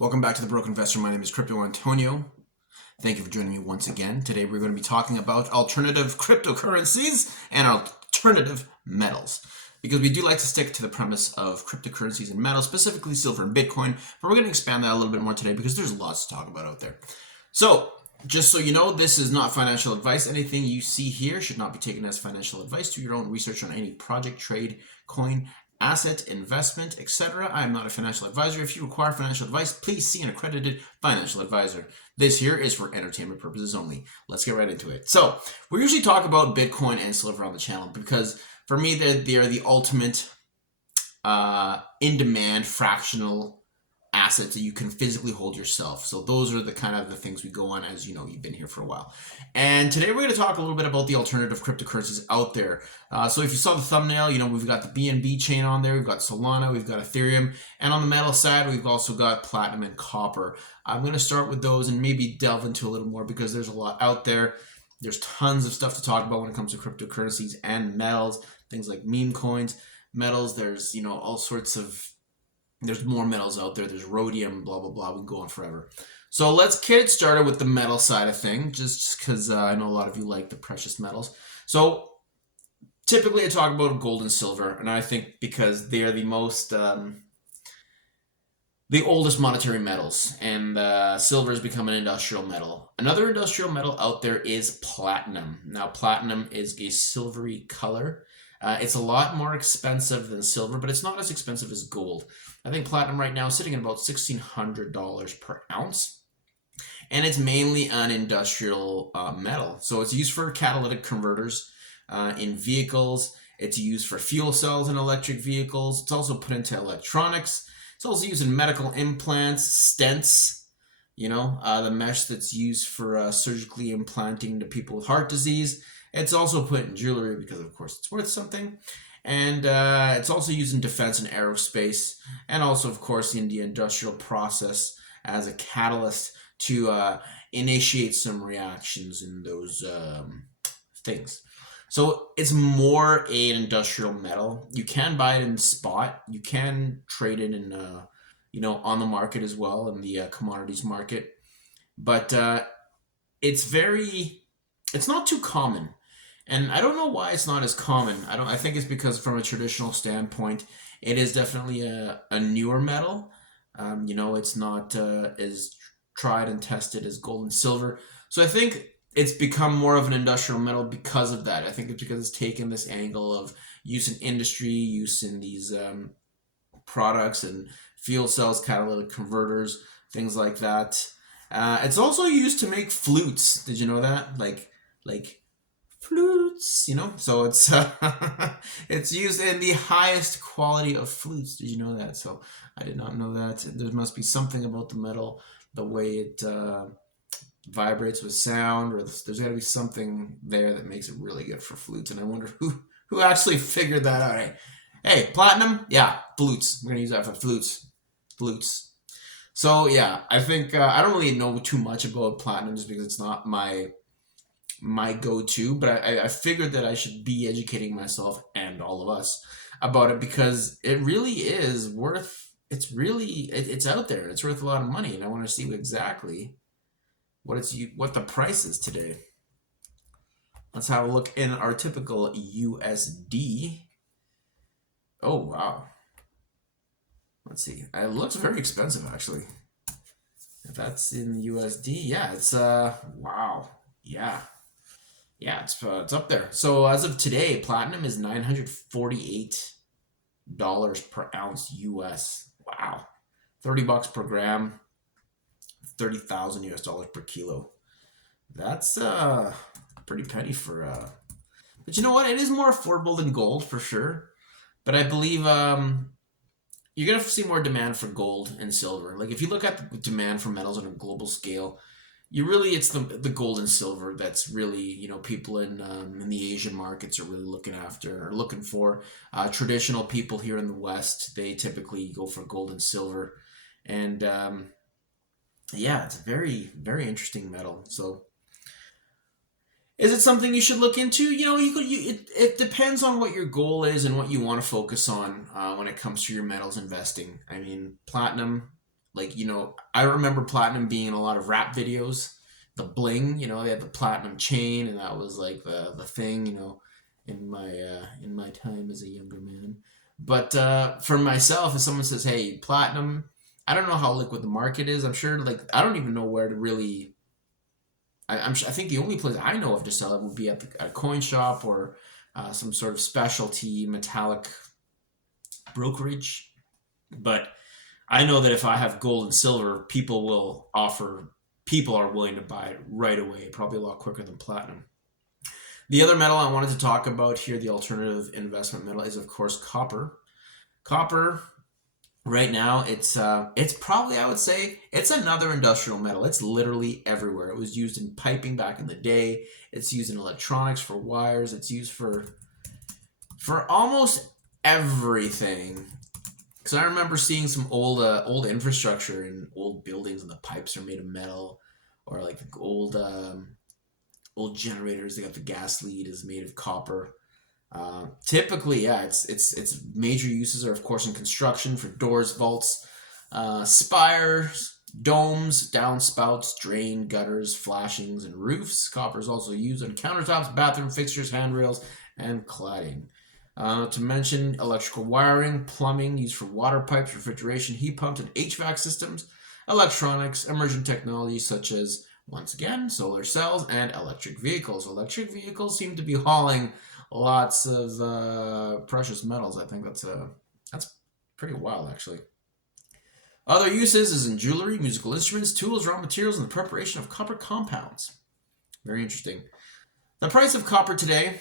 Welcome back to The Broke Investor. My name is Crypto Antonio. Thank you for joining me once again. Today we're going to be talking about alternative cryptocurrencies and alternative metals, because we do like to stick to the premise of cryptocurrencies and metals, specifically silver and Bitcoin, but we're going to expand that a little bit more today because there's lots to talk about out there. So, just so you know, this is not financial advice. Anything you see here should not be taken as financial advice. Do your own research on any project, trade, coin, asset, investment, etc. I am not a financial advisor. If you require financial advice, please see an accredited financial advisor. This here is for entertainment purposes only. Let's get right into it. So, we usually talk about Bitcoin and silver on the channel because for me, they are the ultimate in-demand fractional assets that you can physically hold yourself. So those are the kind of the things we go on, as you know, you've been here for a while. And today we're going to talk a little bit about the alternative cryptocurrencies out there. So if you saw the thumbnail, you know, we've got the BNB chain on there, we've got Solana, we've got Ethereum, and on the metal side, we've also got platinum and copper. I'm going to start with those and maybe delve into a little more because there's a lot out there. There's tons of stuff to talk about when it comes to cryptocurrencies and metals, things like meme coins, metals. There's, you know, all sorts of there's more metals out there. There's rhodium, blah, blah, blah. We can go on forever. So let's get started with the metal side of things, just because I know a lot of you like the precious metals. So typically I talk about gold and silver, and I think because they are the most, the oldest monetary metals, and silver has become an industrial metal. Another industrial metal out there is platinum. Now, platinum is a silvery color. It's a lot more expensive than silver, but it's not as expensive as gold. I think platinum right now is sitting at about $1,600 per ounce. And it's mainly an industrial metal. So it's used for catalytic converters in vehicles. It's used for fuel cells in electric vehicles. It's also put into electronics. It's also used in medical implants, stents, you know, the mesh that's used for surgically implanting to people with heart disease. It's also put in jewelry because, of course, it's worth something. And it's also used in defense and aerospace, and also, of course, in the industrial process as a catalyst to initiate some reactions in those things. So it's more an industrial metal. You can buy it in spot. You can trade it in, you know, on the market as well, in the commodities market. But it's not too common. And I don't know why it's not as common. I think it's because from a traditional standpoint, it is definitely a newer metal. You know, it's not as tried and tested as gold and silver. So I think it's become more of an industrial metal because of that. I think it's because it's taken this angle of use in industry, use in these products and fuel cells, catalytic converters, things like that. It's also used to make flutes. Did you know that? Like flutes, you know, so it's it's used in the highest quality of flutes. Did you know that? So I did not know that. There must be something about the metal, the way it vibrates with sound, or there's got to be something there that makes it really good for flutes. And I wonder who actually figured that out. Hey, platinum, yeah, flutes. We're gonna use that for flutes. So yeah, I think I don't really know too much about platinum just because it's not my go-to, but I figured that I should be educating myself and all of us about it because it really is worth, it's out there. It's worth a lot of money, and I want to see exactly what the price is today. Let's have a look in our typical USD. Oh, wow. Let's see. It looks very expensive, actually. If that's in USD, yeah, it's, wow. Yeah. Yeah, it's up there. So as of today, platinum is $948 per ounce US. Wow. $30 per gram, 30,000 US dollars per kilo. That's pretty penny for but you know what? It is more affordable than gold for sure. But I believe you're going to see more demand for gold and silver. Like if you look at the demand for metals on a global scale, it's the gold and silver that's really, you know, people in the Asian markets are really looking for. Traditional people here in the West, they typically go for gold and silver, and yeah, it's a very, very interesting metal. So Is it something you should look into? You know, it depends on what your goal is and what you want to focus on when it comes to your metals investing. I mean, platinum, like, I remember platinum being in a lot of rap videos. The bling, they had the platinum chain, and that was like the thing, in my time as a younger man. But for myself, if someone says, "Hey, platinum," I don't know how liquid the market is. I'm sure, like, I don't even know where to really. I think the only place I know of to sell it would be at a coin shop or some sort of specialty metallic brokerage. But I know that if I have gold and silver, people are willing to buy it right away, probably a lot quicker than platinum. The other metal I wanted to talk about here, the alternative investment metal, is of course copper. Copper, right now, it's probably, I would say, it's another industrial metal. It's literally everywhere. It was used in piping back in the day. It's used in electronics for wires. It's used for almost everything. Because I remember seeing some old infrastructure in old buildings, and the pipes are made of metal, or like the old generators. They got the gas lead is made of copper. Typically, yeah, it's major uses are of course in construction for doors, vaults, spires, domes, downspouts, drain, gutters, flashings, and roofs. Copper is also used on countertops, bathroom fixtures, handrails, and cladding. To mention electrical wiring, plumbing used for water pipes, refrigeration, heat pumps, and HVAC systems, electronics, emerging technologies such as, once again, solar cells and electric vehicles. Electric vehicles seem to be hauling lots of precious metals. I think that's pretty wild, actually. Other uses is in jewelry, musical instruments, tools, raw materials, and the preparation of copper compounds. Very interesting. The price of copper today,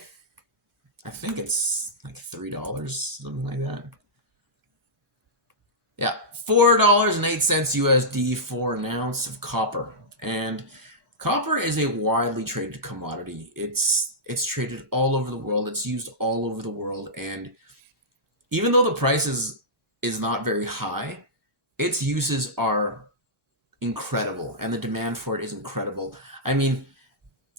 I think it's like $3, something like that. Yeah, $4.08 USD for an ounce of copper. And copper is a widely traded commodity. It's traded all over the world. It's used all over the world. And even though the price is not very high, its uses are incredible, and the demand for it is incredible. I mean,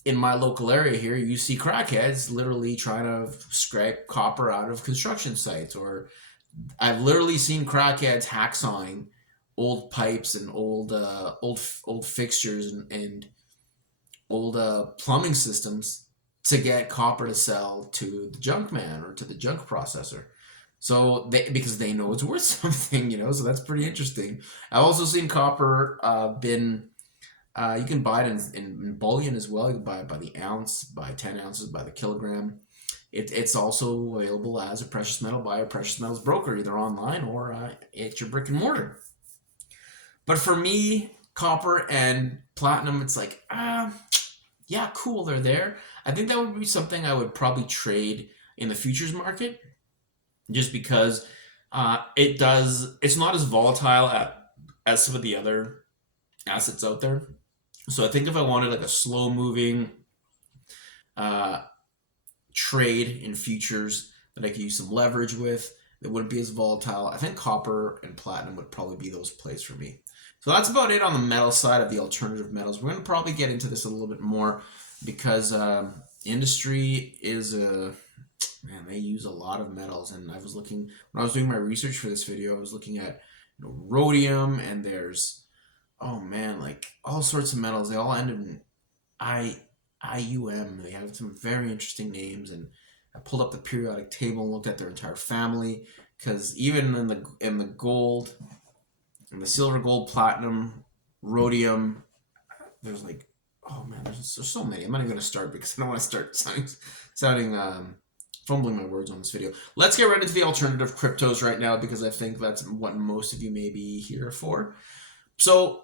in my local area here, you see crackheads literally trying to scrape copper out of construction sites, or I've literally seen crackheads hacksawing old pipes and old fixtures and old plumbing systems to get copper to sell to the junk man or to the junk processor. So because they know it's worth something, so that's pretty interesting. I've also seen copper you can buy it in bullion as well. You can buy it by the ounce, by 10 ounces, by the kilogram. It's also available as a precious metal by a precious metals broker, either online or at your brick and mortar. But for me, copper and platinum, it's like, yeah, cool, they're there. I think that would be something I would probably trade in the futures market, just because it's not as volatile as some of the other assets out there. So I think if I wanted like a slow moving trade in futures that I could use some leverage with, that wouldn't be as volatile, I think copper and platinum would probably be those plays for me. So that's about it on the metal side of the alternative metals. We're going to probably get into this a little bit more because industry is man, they use a lot of metals. And I was looking, when I was doing my research for this video, I was looking at rhodium, and there's, oh man, like all sorts of metals. They all end in IUM. They have some very interesting names, and I pulled up the periodic table and looked at their entire family, because even in the gold, in the silver, gold, platinum, rhodium, there's like, oh man, there's so many. I'm not even going to start because I don't want to start sounding fumbling my words on this video. Let's get right into the alternative cryptos right now, because I think that's what most of you may be here for. So,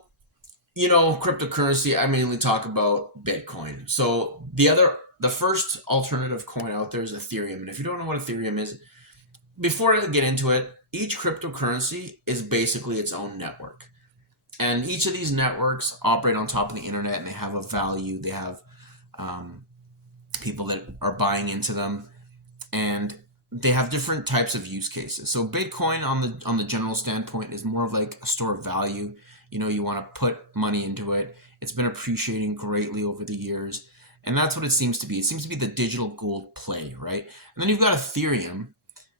cryptocurrency, I mainly talk about Bitcoin. So the first alternative coin out there is Ethereum. And if you don't know what Ethereum is, before I get into it, each cryptocurrency is basically its own network. And each of these networks operate on top of the internet, and they have a value. They have people that are buying into them, and they have different types of use cases. So Bitcoin, on the general standpoint, is more of like a store of value. You want to put money into it. It's been appreciating greatly over the years, and that's what it seems to be. It seems to be the digital gold play, right? And then you've got Ethereum,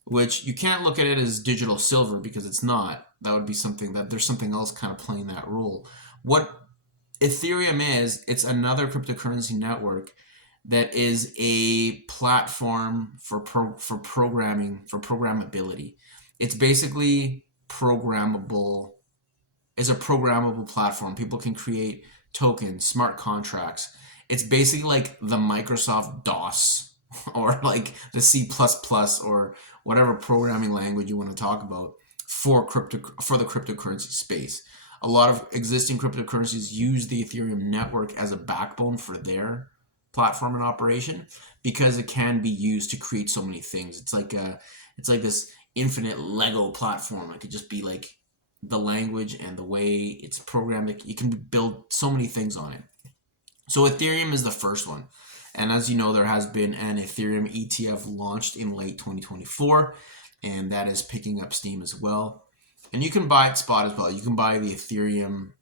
which you can't look at it as digital silver because it's not. That would be something that there's something else kind of playing that role. What Ethereum is, it's another cryptocurrency network that is a platform for programming, for programmability. It's basically programmable, is a programmable platform. People can create tokens, smart contracts. It's basically like the Microsoft DOS or like the C++ or whatever programming language you want to talk about for the cryptocurrency space. A lot of existing cryptocurrencies use the Ethereum network as a backbone for their platform and operation because it can be used to create so many things. It's like this infinite Lego platform. It could just be like the language and the way it's programmed. You can build so many things on it. So Ethereum is the first one. And as you know, there has been an Ethereum ETF launched in late 2024, and that is picking up steam as well. And you can buy it spot as well. You can buy the Ethereum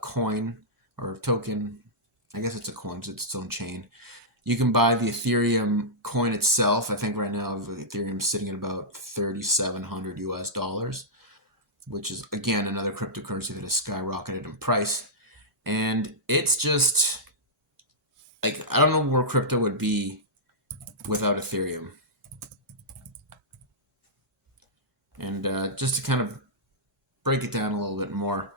coin or token. I guess it's a coin, so it's its own chain. You can buy the Ethereum coin itself. I think right now Ethereum's sitting at about $3,700 US, which is again another cryptocurrency that has skyrocketed in price. And it's just like, I don't know where crypto would be without Ethereum. And just to kind of break it down a little bit more,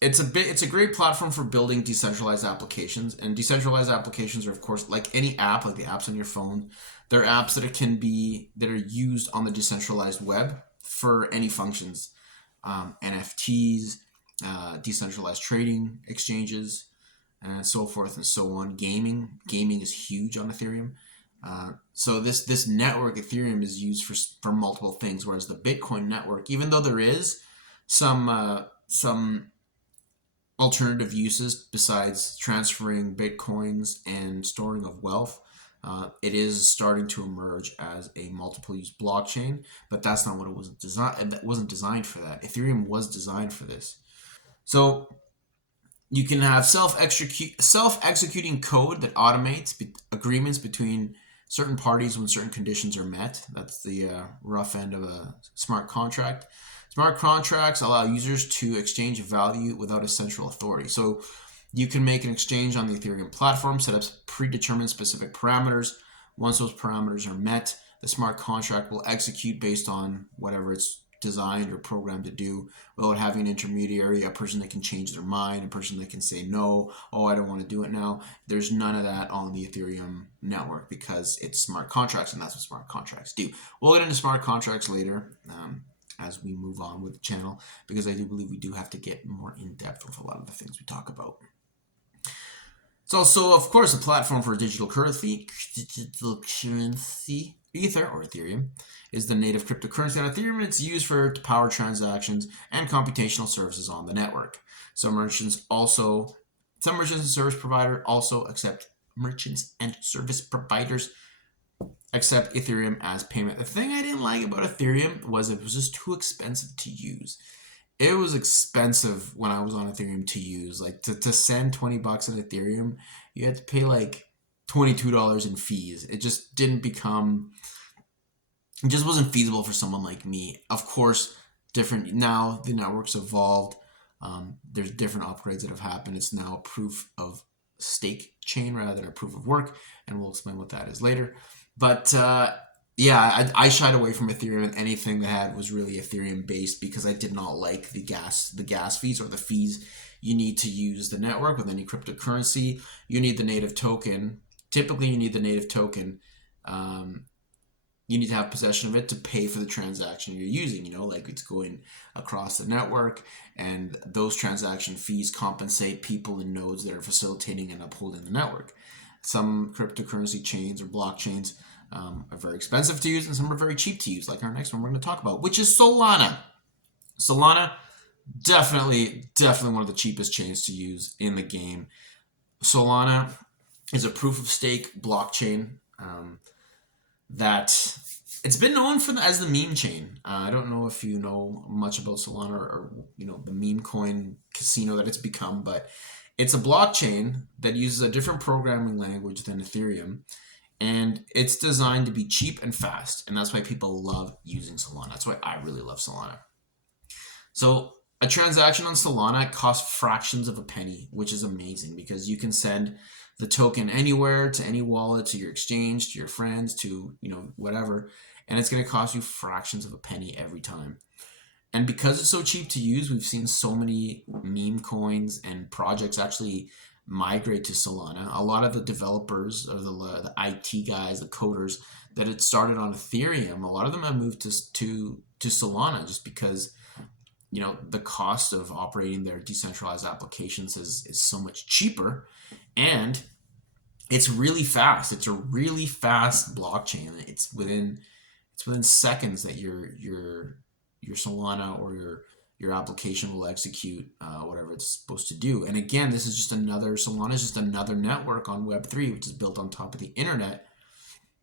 it's a great platform for building decentralized applications. And decentralized applications are, of course, like any app, like the apps on your phone. They're apps that are used on the decentralized web for any functions, NFTs, decentralized trading exchanges, and so forth and so on. Gaming is huge on Ethereum. So this network Ethereum is used for multiple things, whereas the Bitcoin network, even though there is some alternative uses besides transferring Bitcoins and storing of wealth, it is starting to emerge as a multiple use blockchain, but that's not what it was designed. That wasn't designed for that. Ethereum was designed for this. So you can have self-executing code that automates agreements between certain parties when certain conditions are met. That's the rough end of a smart contract. Smart contracts allow users to exchange value without a central authority. So you can make an exchange on the Ethereum platform, set up predetermined specific parameters. Once those parameters are met, the smart contract will execute based on whatever it's designed or programmed to do, without having an intermediary, a person that can change their mind, a person that can say no, oh, I don't want to do it now. There's none of that on the Ethereum network because it's smart contracts, and that's what smart contracts do. We'll get into smart contracts later as we move on with the channel, because I do believe we do have to get more in depth with a lot of the things we talk about. It's also, of course, a platform for digital currency. Ether, or Ethereum, is the native cryptocurrency on Ethereum. It's used to power transactions and computational services on the network. Some merchants and service providers also accept Ethereum as payment. The thing I didn't like about Ethereum was it was just too expensive to use. It was expensive when I was on Ethereum to use. Like to send $20 in Ethereum, you had to pay like $22 in fees. It just wasn't feasible for someone like me. Of course, now the network's evolved. There's different upgrades that have happened. It's now a proof of stake chain rather than a proof of work, and we'll explain what that is later. But I shied away from Ethereum, and anything that was really Ethereum based, because I did not like the gas fees, or the fees you need to use the network with any cryptocurrency. You need the native token. Typically, you need the native token. You need to have possession of it to pay for the transaction you're using. Like it's going across the network, and those transaction fees compensate people and nodes that are facilitating and upholding the network. Some cryptocurrency chains or blockchains are very expensive to use, and some are very cheap to use, like our next one we're going to talk about, which is Solana. Solana, definitely one of the cheapest chains to use in the game. Solana is a proof of stake blockchain that it's been known as the meme chain. I don't know if you know much about Solana or the meme coin casino that it's become, but it's a blockchain that uses a different programming language than Ethereum. And it's designed to be cheap and fast, and that's why people love using Solana. That's why I really love Solana. So a transaction on Solana costs fractions of a penny, which is amazing because you can send the token anywhere, to any wallet, to your exchange, to your friends, to whatever, and it's going to cost you fractions of a penny every time. And because it's so cheap to use, we've seen so many meme coins and projects actually migrate to Solana. A lot of the developers, or the IT guys, the coders that had started on Ethereum, a lot of them have moved to Solana just because the cost of operating their decentralized applications is so much cheaper, and it's really fast. It's a really fast blockchain. It's within seconds that your Solana or your application will execute whatever it's supposed to do. And again, this is just Solana is just another network on Web3, which is built on top of the internet,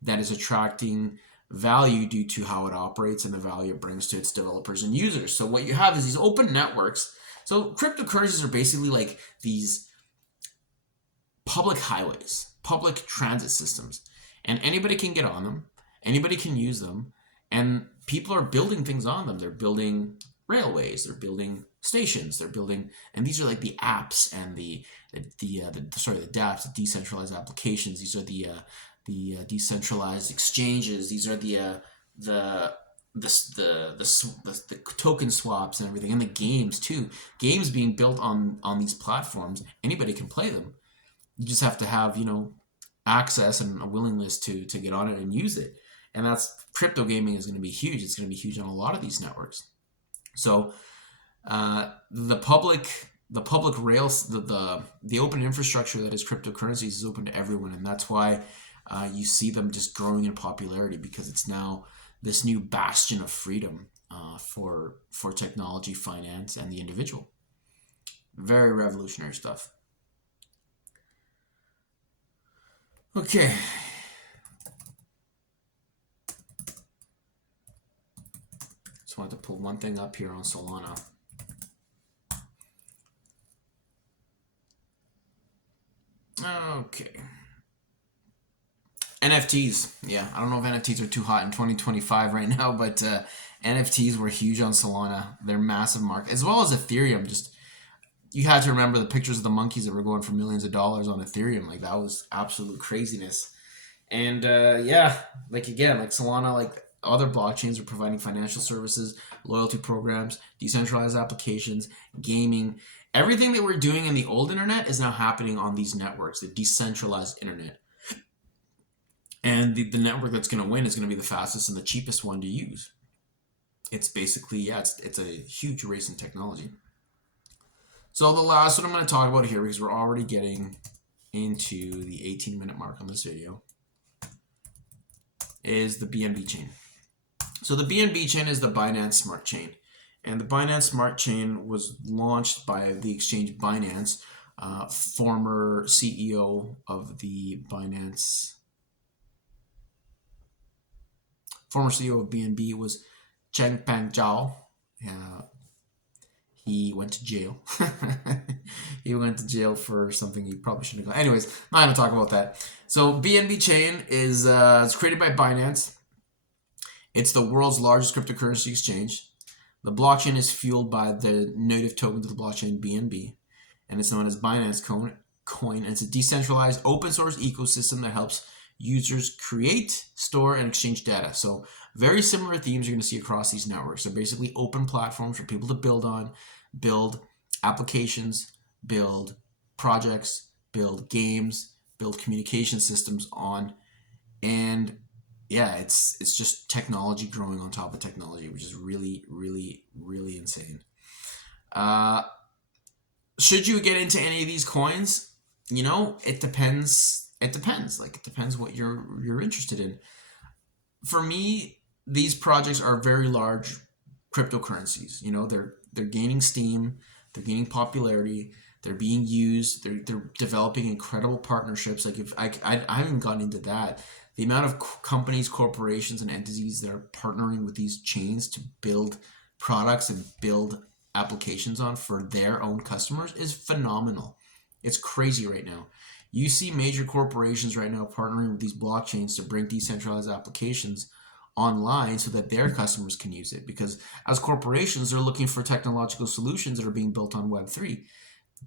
that is attracting value due to how it operates and the value it brings to its developers and users. So what you have is these open networks. So cryptocurrencies are basically like these public highways, public transit systems, and anybody can get on them, anybody can use them, and people are building things on them. They're building railways, they're building stations, they're building, and these are like the apps and the dApps, the decentralized applications. These are the decentralized exchanges. These are the token swaps and everything, and the games too. Games being built on these platforms. Anybody can play them. You just have to have access and a willingness to get on it and use it. And that's crypto gaming is going to be huge. It's going to be huge on a lot of these networks. So the public rails, the open infrastructure that is cryptocurrencies is open to everyone, and that's why you see them just growing in popularity, because it's now this new bastion of freedom for technology, finance, and the individual. Very revolutionary stuff. Okay. Just wanted to pull one thing up here on Solana. Okay. NFTs. Yeah, I don't know if NFTs are too hot in 2025 right now, but NFTs were huge on Solana. They're massive market, as well as Ethereum. Just, you had to remember the pictures of the monkeys that were going for millions of dollars on Ethereum. Like, that was absolute craziness. And yeah, like Solana, like other blockchains, are providing financial services, loyalty programs, decentralized applications, gaming. Everything that we're doing in the old internet is now happening on these networks, the decentralized internet. And the network that's going to win is going to be the fastest and the cheapest one to use. It's basically, it's a huge race in technology. So the last one I'm going to talk about here, because we're already getting into the 18-minute mark on this video, is the BNB chain. So the BNB chain is the Binance Smart Chain. And the Binance Smart Chain was launched by the exchange Binance. Former CEO of the Binance, former CEO of BNB was Changpeng Zhao. He went to jail. He went to jail for something he probably shouldn't have gone. Anyways, I'm not going to talk about that. So BNB chain is it's created by Binance. It's the world's largest cryptocurrency exchange. The blockchain is fueled by the native token to the blockchain, BNB, and it's known as Binance Coin. And it's a decentralized open source ecosystem that helps users create, store, and exchange data. So very similar themes you're going to see across these networks. They're basically open platforms for people to build on, build applications, build projects, build games, build communication systems on. And yeah, it's just technology growing on top of technology, which is really, really, really insane. Should you get into any of these coins? It depends. It depends. Like, it depends what you're interested in. For me, these projects are very large cryptocurrencies. They're gaining steam, they're gaining popularity, they're being used, they're developing incredible partnerships. Like, if I haven't gotten into that. The amount of companies, corporations, and entities that are partnering with these chains to build products and build applications on for their own customers is phenomenal. It's crazy right now. You see major corporations right now partnering with these blockchains to bring decentralized applications online so that their customers can use it. Because as corporations, they're looking for technological solutions that are being built on Web3.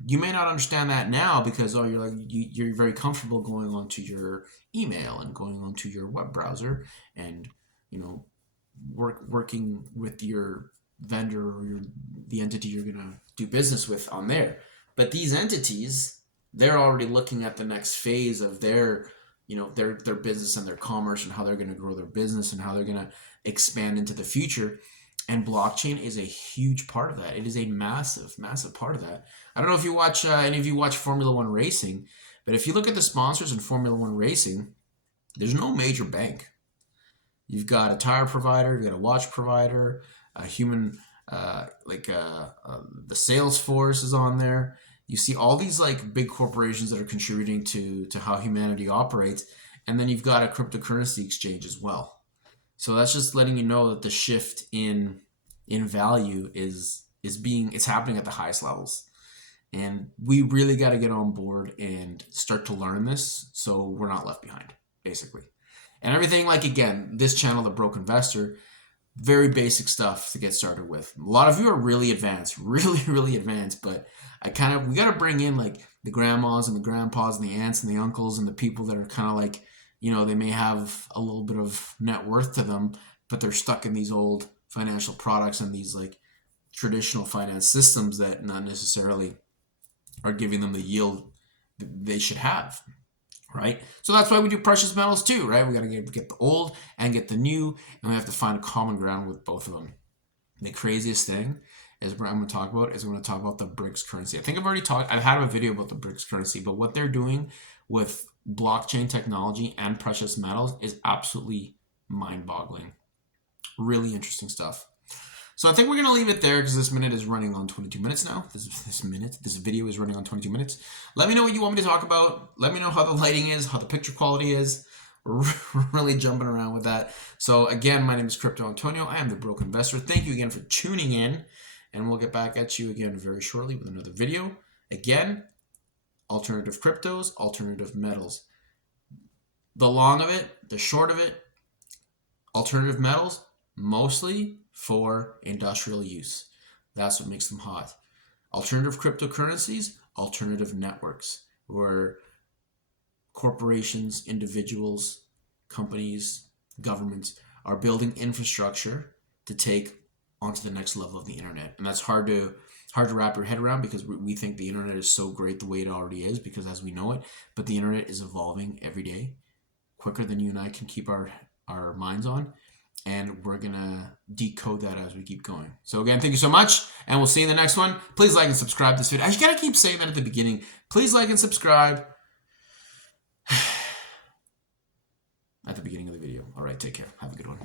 You may not understand that now because you're very comfortable going onto your email and going onto your web browser and you know working with your vendor or the entity you're gonna do business with on there. But these entities, they're already looking at the next phase of their business and their commerce and how they're going to grow their business and how they're going to expand into the future. And blockchain is a huge part of that. It is a massive, massive part of that. I don't know if you watch any of you watch Formula One racing, but if you look at the sponsors in Formula One racing, there's no major bank. You've got a tire provider, you've got a watch provider, a human, the Salesforce is on there. You see all these like big corporations that are contributing to how humanity operates, and then you've got a cryptocurrency exchange as well. So that's just letting you know that the shift in value it's happening at the highest levels. And we really got to get on board and start to learn this so we're not left behind, basically. And everything, like, again, this channel, The Broke Investor, very basic stuff to get started with. A lot of you are really advanced, really, really advanced, but we got to bring in like the grandmas and the grandpas and the aunts and the uncles and the people that are kind of like, they may have a little bit of net worth to them, but they're stuck in these old financial products and these like traditional finance systems that not necessarily are giving them the yield they should have. Right? So that's why we do precious metals too, right? We got to get the old and get the new, and we have to find a common ground with both of them. The craziest thing is what I'm going to talk about the BRICS currency. I think I've had a video about the BRICS currency, but what they're doing with blockchain technology and precious metals is absolutely mind-boggling. Really interesting stuff. So I think we're going to leave it there because this minute is running on 22 minutes now. This video is running on 22 minutes. Let me know what you want me to talk about. Let me know how the lighting is, how the picture quality is. We're really jumping around with that. So again, my name is Crypto Antonio. I am the Broke Investor. Thank you again for tuning in. And we'll get back at you again very shortly with another video. Again, alternative cryptos, alternative metals. The long of it, the short of it, alternative metals, mostly for industrial use. That's what makes them hot. Alternative cryptocurrencies, alternative networks, where corporations, individuals, companies, governments are building infrastructure to take onto the next level of the internet. And that's hard to wrap your head around because we think the internet is so great the way it already is because as we know it, but the internet is evolving every day quicker than you and I can keep our minds on. And we're going to decode that as we keep going. So again, thank you so much, and we'll see you in the next one. Please like and subscribe this video. I just got to keep saying that at the beginning. Please like and subscribe at the beginning of the video. All right, take care. Have a good one.